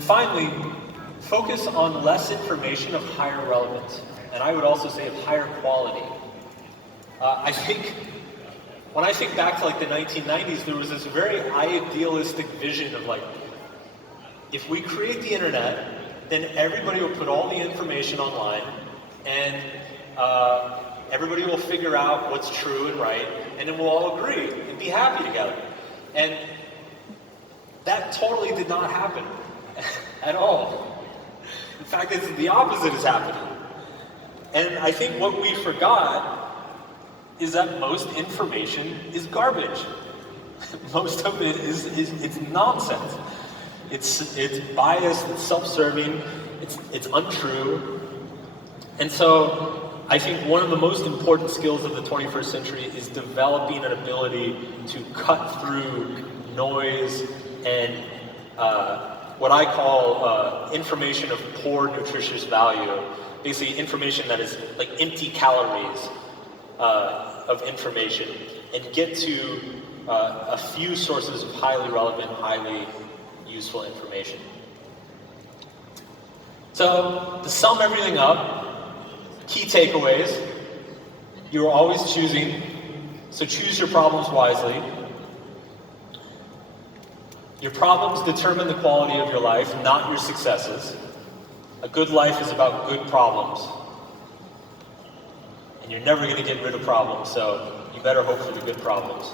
Finally, focus on less information of higher relevance, and I would also say of higher quality. I think, when I think back to like the 1990s, there was this very idealistic vision of like, if we create the internet, then everybody will put all the information online, and everybody will figure out what's true and right, and then we'll all agree and be happy together. And that totally did not happen at all. In fact, it's the opposite is happening. And I think what we forgot is that most information is garbage. Most of it it's nonsense. It's biased, it's self-serving, it's untrue. And so I think one of the most important skills of the 21st century is developing an ability to cut through noise and what I call information of poor nutritious value. Basically information that is like empty calories of information, and get to a few sources of highly relevant, highly useful information. So, to sum everything up, key takeaways: you're always choosing, so choose your problems wisely. Your problems determine the quality of your life, not your successes. A good life is about good problems. And you're never going to get rid of problems, so you better hope for the good problems.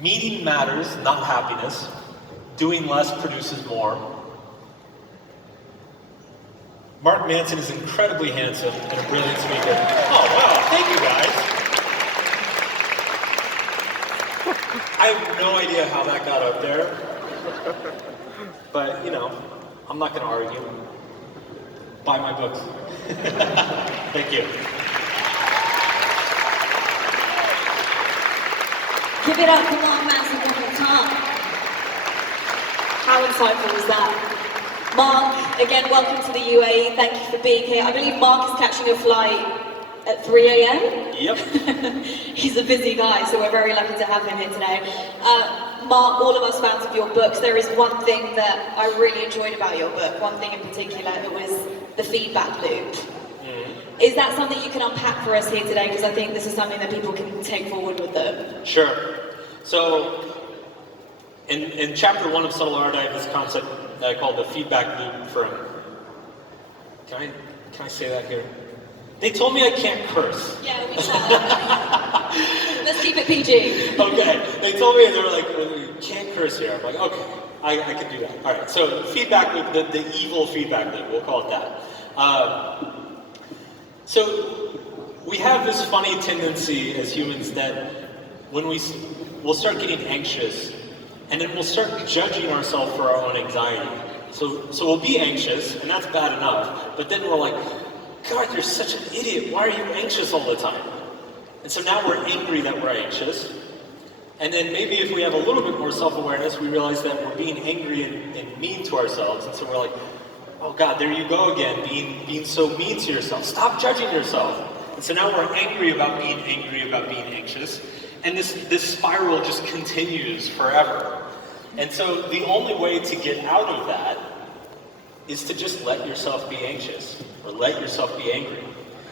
Meaning matters, not happiness. Doing less produces more. Mark Manson is incredibly handsome and a brilliant speaker. Oh, wow, thank you guys. I have no idea how that got up there. But, you know, I'm not going to argue. Buy my books. Thank you. Give it up for Mark Manson one more time. How insightful was that? Mark, again, welcome to the UAE. Thank you for being here. I believe Mark is catching a flight at 3 a.m. Yep. He's a busy guy, so we're very lucky to have him here today. Mark, all of us fans of your books, there is one thing that I really enjoyed about your book, one thing in particular, it was the feedback loop. Is that something you can unpack for us here today? Because I think this is something that people can take forward with them. Sure. So, in chapter 1 of Subtle Art, I have this concept that I call the feedback loop from... Can I say that here? They told me I can't curse. Yeah, we try. Let's keep it PG. Okay. They told me, they were like, well, you can't curse here. I'm like, okay, I can do that. All right, so feedback loop, the evil feedback loop, we'll call it that. So we have this funny tendency as humans that when we'll start getting anxious, and then we'll start judging ourselves for our own anxiety. So we'll be anxious, and that's bad enough, but then we're like, God, you're such an idiot. Why are you anxious all the time? And so now we're angry that we're anxious. And then maybe if we have a little bit more self-awareness, we realize that we're being angry and mean to ourselves. And so we're like, oh God, there you go again, being so mean to yourself. Stop judging yourself. And so now we're angry about being anxious. And this spiral just continues forever. And so the only way to get out of that is to just let yourself be anxious, or let yourself be angry.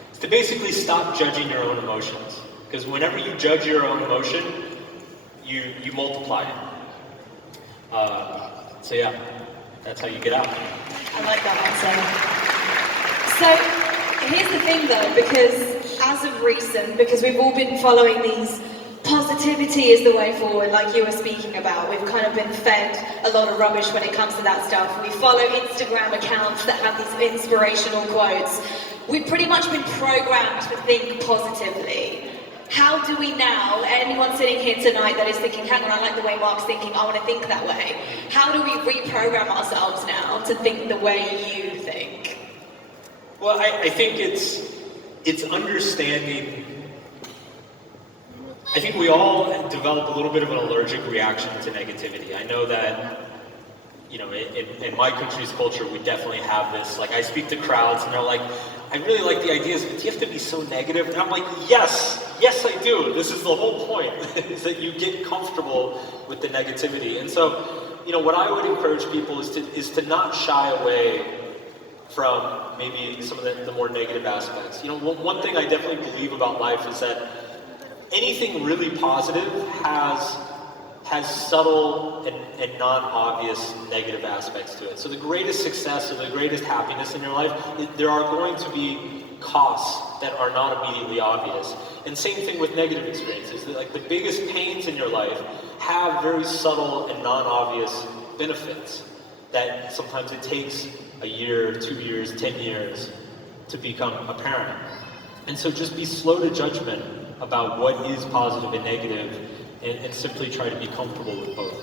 It's to basically stop judging your own emotions. Because whenever you judge your own emotion, you multiply it. So yeah, that's how you get out. I like that answer. So here's the thing though, because as of recent, because we've all been following these positivity is the way forward, like you were speaking about. We've kind of been fed a lot of rubbish when it comes to that stuff. We follow Instagram accounts that have these inspirational quotes. We've pretty much been programmed to think positively. How do we now, anyone sitting here tonight that is thinking, hang on, I like the way Mark's thinking, I want to think that way. How do we reprogram ourselves now to think the way you think? Well, I think it's understanding. I think we all develop a little bit of an allergic reaction to negativity. I know that, you know, in my country's culture, we definitely have this. Like, I speak to crowds and they're like, I really like the ideas, but do you have to be so negative? And I'm like, yes I do. This is the whole point, is that you get comfortable with the negativity. And so what I would encourage people is to not shy away from maybe some of the more negative aspects. One thing I definitely believe about life is that anything really positive has subtle and non-obvious negative aspects to it. So the greatest success or the greatest happiness in your life, there are going to be costs that are not immediately obvious. And same thing with negative experiences. Like the biggest pains in your life have very subtle and non-obvious benefits that sometimes it takes a year, 2 years, 10 years to become apparent. And so just be slow to judgment about what is positive and negative, and simply try to be comfortable with both.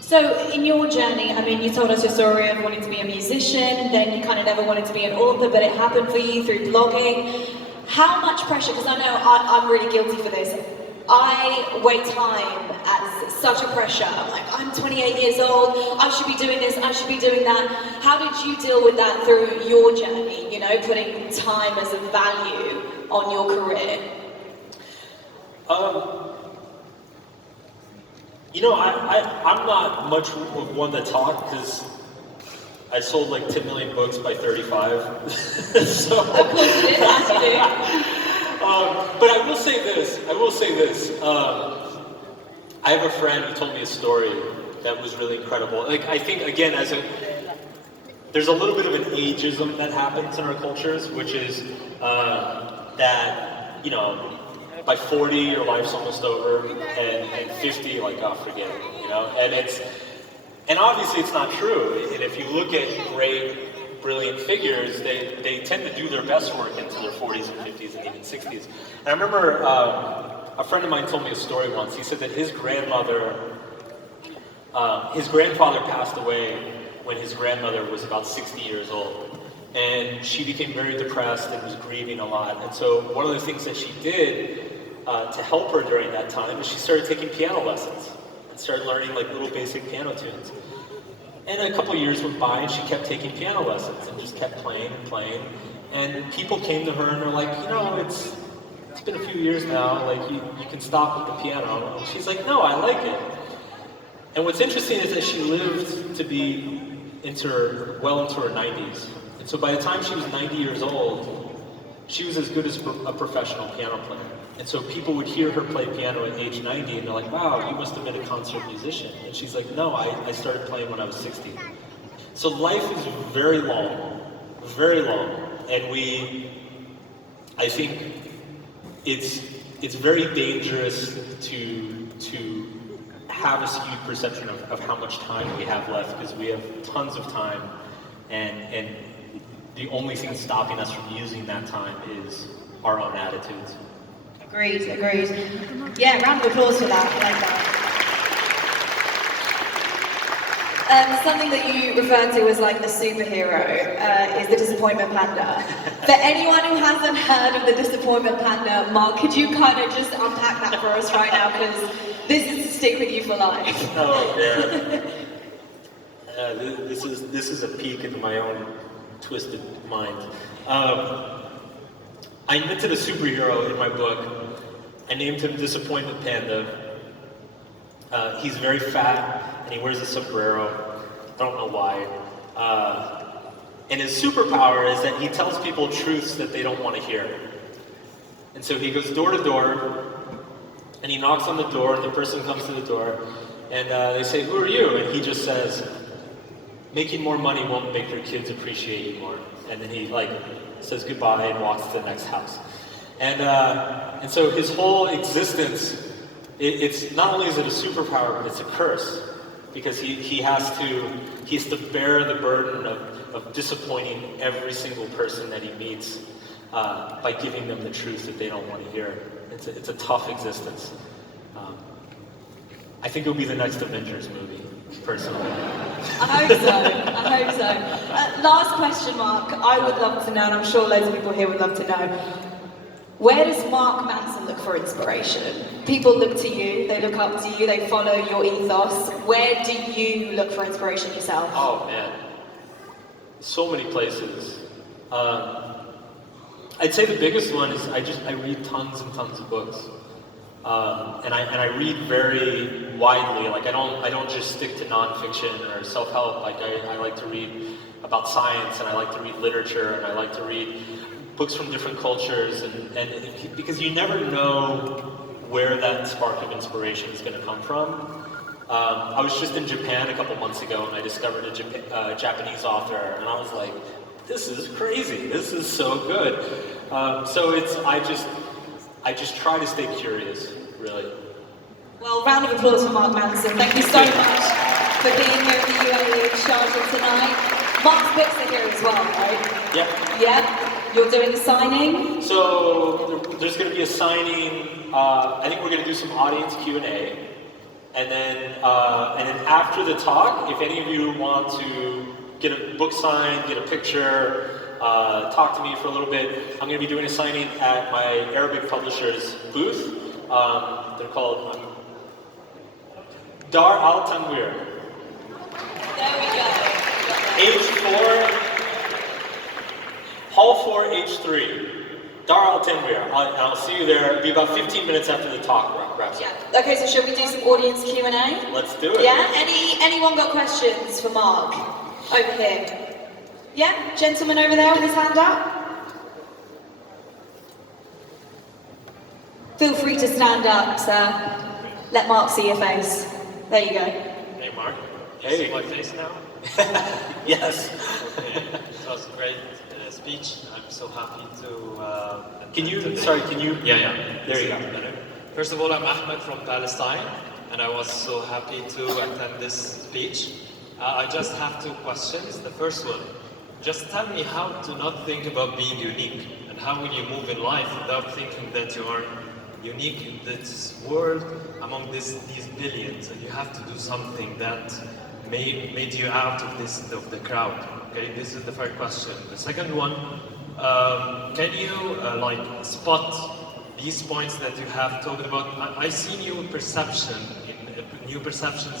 So in your journey, I mean, you told us your story of wanting to be a musician, then you kind of never wanted to be an author, but it happened for you through blogging. How much pressure, because I know I'm really guilty for this, I weigh time as such a pressure. I'm like, I'm 28 years old, I should be doing this, I should be doing that. How did you deal with that through your journey, putting time as a value on your career? I'm not much of one to talk because I sold like 10 million books by 35. So, of course you did, as you do. But I will say this. I have a friend who told me a story that was really incredible. Like, I think, again, there's a little bit of an ageism that happens in our cultures, which is that, by 40, your life's almost over, and 50, like, oh, forget it, and obviously it's not true. And if you look at great, brilliant figures, they tend to do their best work into their 40s and 50s and even 60s. And I remember a friend of mine told me a story once. He said that his grandfather passed away when his grandmother was about 60 years old. And she became very depressed and was grieving a lot. And so one of the things that she did to help her during that time is she started taking piano lessons and started learning like little basic piano tunes. And a couple years went by and she kept taking piano lessons and just kept playing and playing. And people came to her and they're like, it's been a few years now, like you can stop with the piano. And she's like, no, I like it. And what's interesting is that she lived to be well into her 90s. And so by the time she was 90 years old, she was as good as a professional piano player. And so people would hear her play piano at age 90 and they're like, wow, you must have been a concert musician. And she's like, no, I started playing when I was 60. So life is very long. And I think it's very dangerous to have a skewed perception of how much time we have left, because we have tons of time, and the only thing stopping us from using that time is our own attitudes. Agreed. Yeah, round of applause for that. I like that. Something that you referred to as like a superhero is the disappointment panda. For anyone who hasn't heard of the disappointment panda, Mark, could you kind of just unpack that for us right now, because this is to stick with you for life. Oh yeah. This is a peek into my own twisted mind. I invented a superhero in my book. I named him Disappointment Panda. He's very fat and he wears a sombrero. I don't know why. And his superpower is that he tells people truths that they don't want to hear. And so he goes door to door and he knocks on the door, and the person comes to the door and they say, who are you? And he just says, making more money won't make your kids appreciate you more. And then he says goodbye and walks to the next house. And so his whole existence, it's not only is it a superpower, but it's a curse, because he has to bear the burden of disappointing every single person that he meets by giving them the truth that they don't want to hear. It's a tough existence. I think it'll be the next Avengers movie, personally. I hope so. Last question, Mark. I would love to know, and I'm sure loads of people here would love to know, where does Mark Manson look for inspiration? People look to you, they look up to you, they follow your ethos. Where do you look for inspiration yourself? Oh man, so many places. I'd say the biggest one is I read tons and tons of books. And I read very widely. Like I don't just stick to nonfiction or self-help. Like I like to read about science, and I like to read literature, and I like to read books from different cultures, and because you never know where that spark of inspiration is going to come from. I was just in Japan a couple months ago, and I discovered a Japanese author, and I was like, "This is crazy! This is so good." So I just try to stay curious, really. Well, round of applause for Mark Manson. Thank you so much for being here in the UAE in Sharjah tonight. Mark's books are here as well, right? Yeah. Yeah. You're doing the signing. So there's going to be a signing. I think we're going to do some audience Q&A. And then after the talk, if any of you want to get a book signed, get a picture, talk to me for a little bit, I'm going to be doing a signing at my Arabic publisher's booth. They're called Dar Al Tanwir. There we go. H4, Hall 4, H3. Dar Al Tanwir. I'll see you there. It'll be about 15 minutes after the talk wraps up. Yeah. Okay, so should we do some audience Q&A? Let's do it. Yeah? Anyone got questions for Mark? Over here. Yeah? Gentleman over there with his hand up? Feel free to stand up, sir. Let Mark see your face. There you go. Hey Mark, you Hey. see my face now? Yes. Okay. It was a great speech. I'm so happy to... Can you, today. sorry, can you? Yeah. There you go. First of all, I'm Ahmed from Palestine, and I was so happy to attend this speech. I just have two questions. The first one, just tell me how to not think about being unique, and how will you move in life without thinking that you are unique in this world among these billions, and you have to do something that made you out of the crowd. Okay, this is the first question. The second one, can you like spot these points that you have talked about? I see new perceptions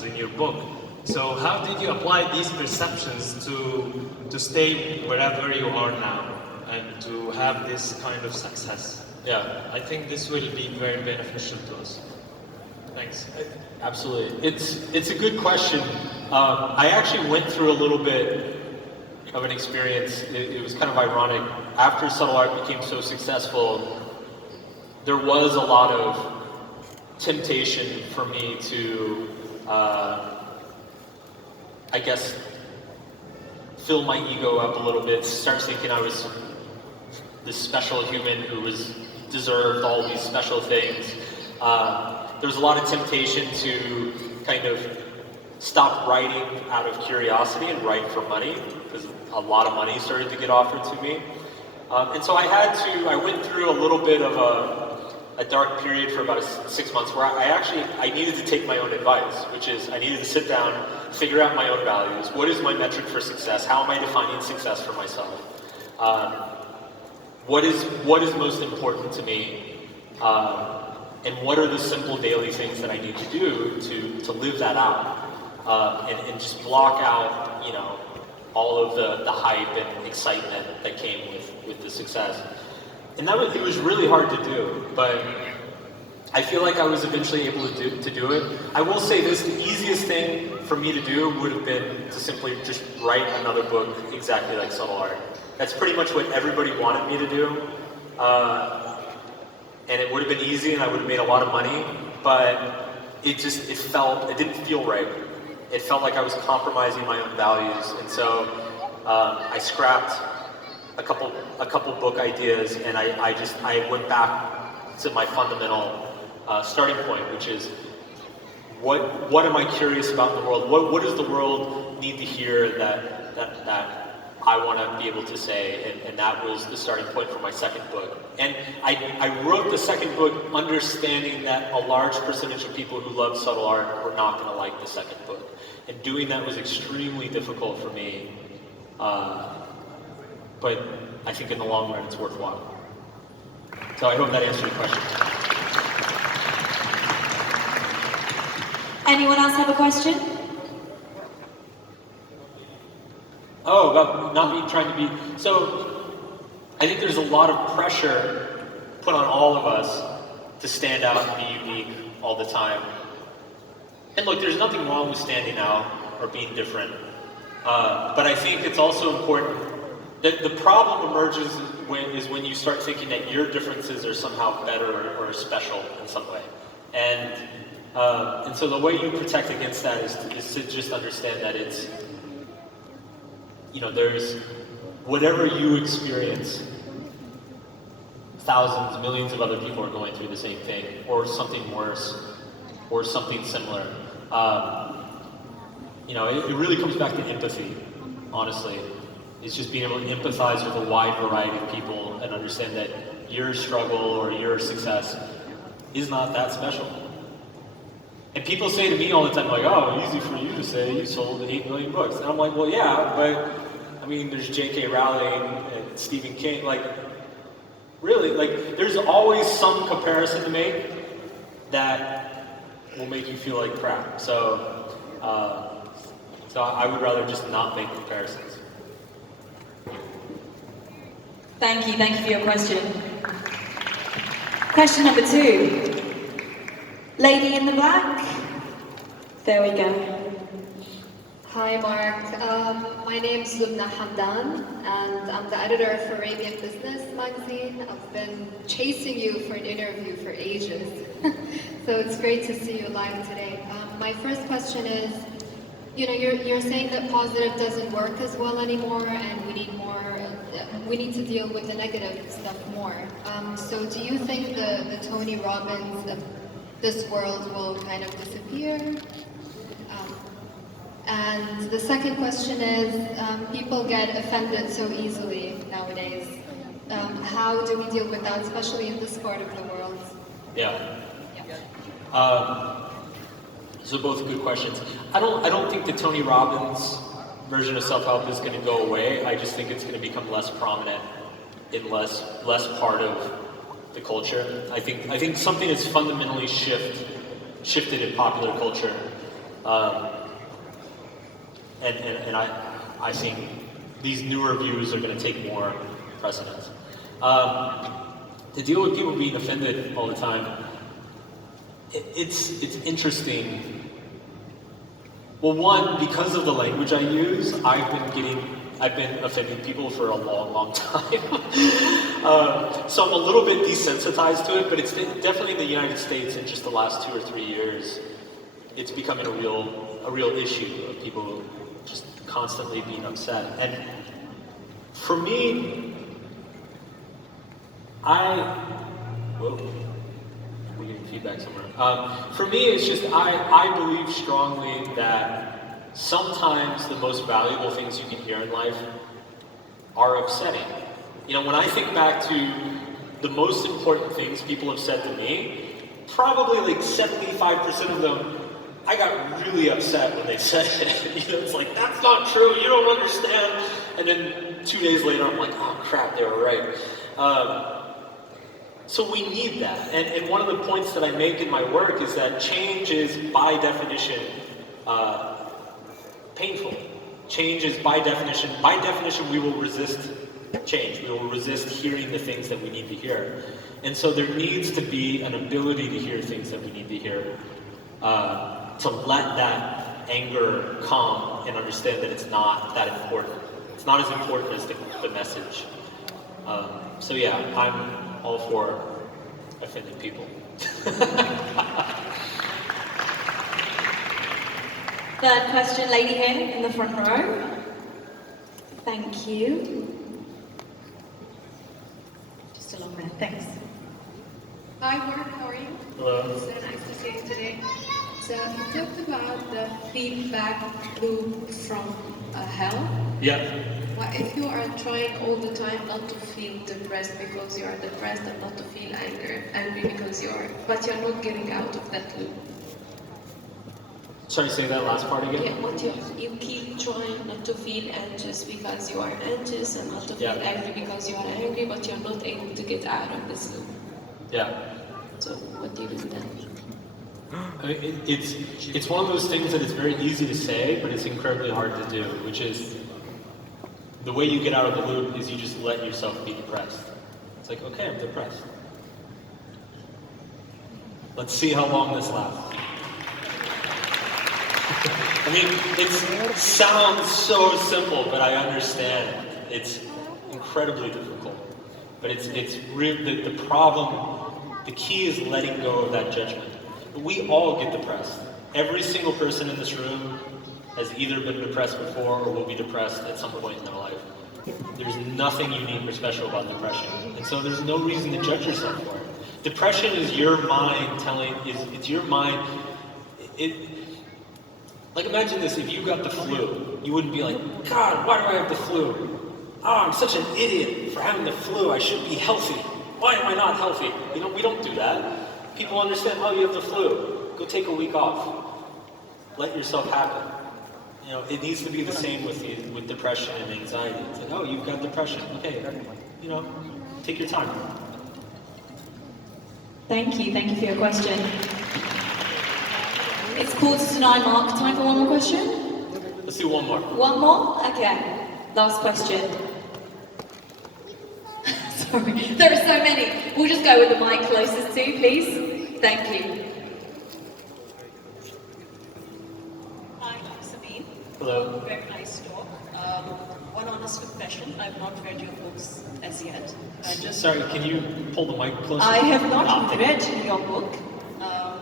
in your book. So how did you apply these perceptions to stay wherever you are now and to have this kind of success? Yeah, I think this will be very beneficial to us. Thanks. Absolutely. It's a good question. I actually went through a little bit of an experience. It was kind of ironic. After subtle art became so successful, there was a lot of temptation for me to, I guess, fill my ego up a little bit, start thinking I was this special human who deserved all these special things. There was a lot of temptation to kind of stop writing out of curiosity and write for money, because a lot of money started to get offered to me. And so I went through a little bit of a dark period for about 6 months where I needed to take my own advice, which is I needed to sit down, figure out my own values. What is my metric for success? How am I defining success for myself? What is most important to me? And what are the simple daily things that I need to do to live that out? And just block out, all of the hype and excitement that came with the success. And it was really hard to do, but I feel like I was eventually able to do it. I will say this, the easiest thing for me to do would have been to simply just write another book exactly like Subtle Art. That's pretty much what everybody wanted me to do. And it would have been easy and I would have made a lot of money, but it didn't feel right. It felt like I was compromising my own values. And so I scrapped a couple book ideas, and I went back to my fundamental starting point, which is what am I curious about in the world? What does the world need to hear that I want to be able to say? And that was the starting point for my second book. And I wrote the second book understanding that a large percentage of people who love subtle art were not going to like the second book. And doing that was extremely difficult for me. But I think in the long run, it's worthwhile. So I hope that answered your question. Anyone else have a question? Oh, about not being trying to be... So I think there's a lot of pressure put on all of us to stand out and be unique all the time. And look, there's nothing wrong with standing out or being different. But I think it's also important that the problem emerges when you start thinking that your differences are somehow better or special in some way. And so the way you protect against that is to just understand that it's, there's whatever you experience, thousands, millions of other people are going through the same thing, or something worse, or something similar. It really comes back to empathy, honestly. It's just being able to empathize with a wide variety of people and understand that your struggle or your success is not that special. And people say to me all the time, like, oh, easy for you to say you sold 8 million books. And I'm like, well, yeah, but there's J.K. Rowling and Stephen King. Like, really, there's always some comparison to make that will make you feel like crap. So I would rather just not make comparisons. Thank you for your question. Question number 2. Lady in the black. There we go. Hi Mark, my name is Lubna Hamdan and I'm the editor of Arabian Business magazine. I've been chasing you for an interview for ages, so it's great to see you live today. My first question is, you're saying that positive doesn't work as well anymore and we need to deal with the negative stuff more. So do you think the Tony Robbins of this world will kind of disappear? And the second question is, people get offended so easily nowadays. How do we deal with that, especially in this part of the world? Yeah. So both good questions. I don't think the Tony Robbins version of self-help is going to go away. I just think it's going to become less prominent and less part of the culture. I think something has fundamentally shifted in popular culture. And I think these newer views are going to take more precedence. To deal with people being offended all the time, it's interesting. Well, one, because of the language I use, I've been offending people for a long, long time. So I'm a little bit desensitized to it, but it's definitely in the United States in just the last 2 or 3 years, it's becoming a real issue of people just constantly being upset. And for me, we're getting feedback somewhere. For me, it's just, I believe strongly that sometimes the most valuable things you can hear in life are upsetting. When I think back to the most important things people have said to me, probably like 75% of them, I got really upset when they said it. It's like, that's not true, you don't understand. And then 2 days later, I'm like, oh crap, they were right. So we need that. And one of the points that I make in my work is that change is, by definition, painful. Change is, by definition, we will resist change. We will resist hearing the things that we need to hear. And so there needs to be an ability to hear things that we need to hear, to let that anger come and understand that it's not that important. It's not as important as the message. So yeah, I'm all for offending people. Third question, lady here in the front row. Thank you. Just along there, thanks. Hi Mark, how are you? Hello. It's so nice to see you today. So you talked about the feedback loop from hell. Yeah. What if you are trying all the time not to feel depressed because you are depressed and not to feel angry because but you're not getting out of that loop? Sorry, say that last part again? Yeah, you keep trying not to feel anxious because you are anxious and not to feel angry because you are angry, but you're not able to get out of this loop. Yeah. So what do you do then? It's one of those things that it's very easy to say, but it's incredibly hard to do, which is the way you get out of the loop is you just let yourself be depressed. It's like, okay, I'm depressed. Let's see how long this lasts. I mean, it sounds so simple, but I understand it's incredibly difficult. But it's really the problem. The key is letting go of that judgment. We all get depressed. Every single person in this room has either been depressed before or will be depressed at some point in their life. There's nothing unique or special about depression, and so there's no reason to judge yourself for it. Depression is your mind it's your mind. Like imagine this: if you got the flu, you wouldn't be like, God, why do I have the flu? Oh, I'm such an idiot for having the flu. I should be healthy. Why am I not healthy? You know, we don't do that. People understand, oh, you have the flu. Go take a week off. Let yourself have it. You know, it needs to be the same with depression and anxiety. It's like, oh, you've got depression. Okay, you know, take your time. Thank you for your question. It's 8:45, Mark. Time for one more question? Let's do one more. One more? Okay. Last question. Sorry, there are so many. We'll just go with the mic closest to, please. Thank you. Hi, I'm Sabine. Hello. Very nice talk. One honest confession, I've not read your books as yet. Sorry, can you pull the mic closer? I have not thank read you. your book,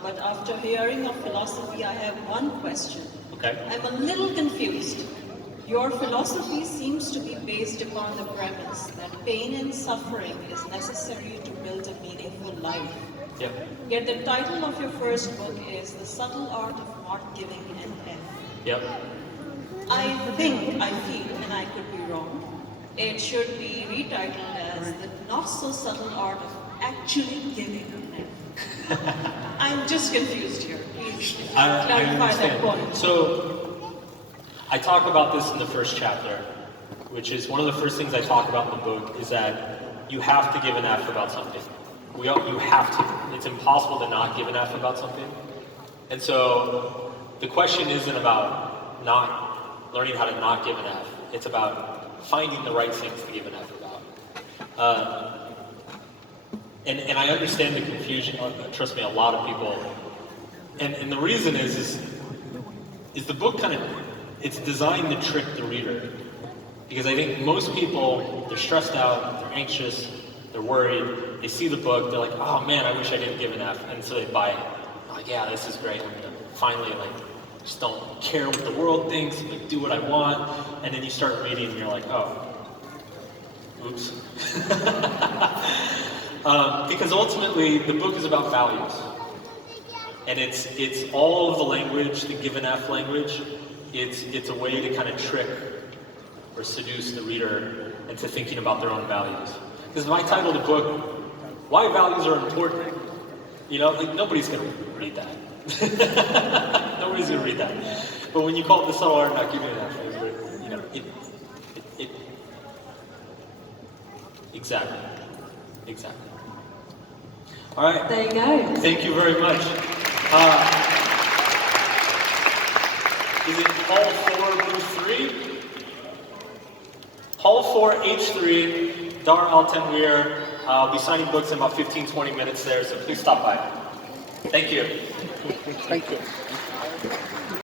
but after hearing of philosophy, I have one question. Okay. I'm a little confused. Your philosophy seems to be based upon the premise that pain and suffering is necessary to build a meaningful life. Yep. Yet the title of your first book is The Subtle Art of Not Giving an F. Yep. I feel, and I could be wrong, it should be retitled as The Not So Subtle Art of Actually Giving an F. I'm just confused here. Please clarify that point. So, I talk about this in the first chapter, which is one of the first things I talk about in the book is that you have to give an F about something. You have to. It's impossible to not give an F about something. And so the question isn't about not learning how to not give an F. It's about finding the right things to give an F about. And I understand the confusion. Trust me, a lot of people. And the reason is the book kind of, it's designed to trick the reader. Because I think most people, they're stressed out, they're anxious, they're worried, they see the book, they're like, oh man, I wish I didn't give an F, and so they buy it. They're like, yeah, this is great, I'm gonna finally just don't care what the world thinks, do what I want, and then you start reading and you're like, oh, oops. Because ultimately, the book is about values. And it's all of the language, the give an F language, it's a way to kind of trick or seduce the reader into thinking about their own values. Because if I titled the book, Why Values Are Important, you know, nobody's going to read that. Nobody's going to read that. But when you call it The Subtle Art of Not Giving an F, you know, exactly. All right. There you go. Thank you very much. Is it Hall 4, booth 3? Hall 4, H3, Dar Al Tanweer. I'll be signing books in about 15-20 minutes there, so please stop by. Thank you. Thank you.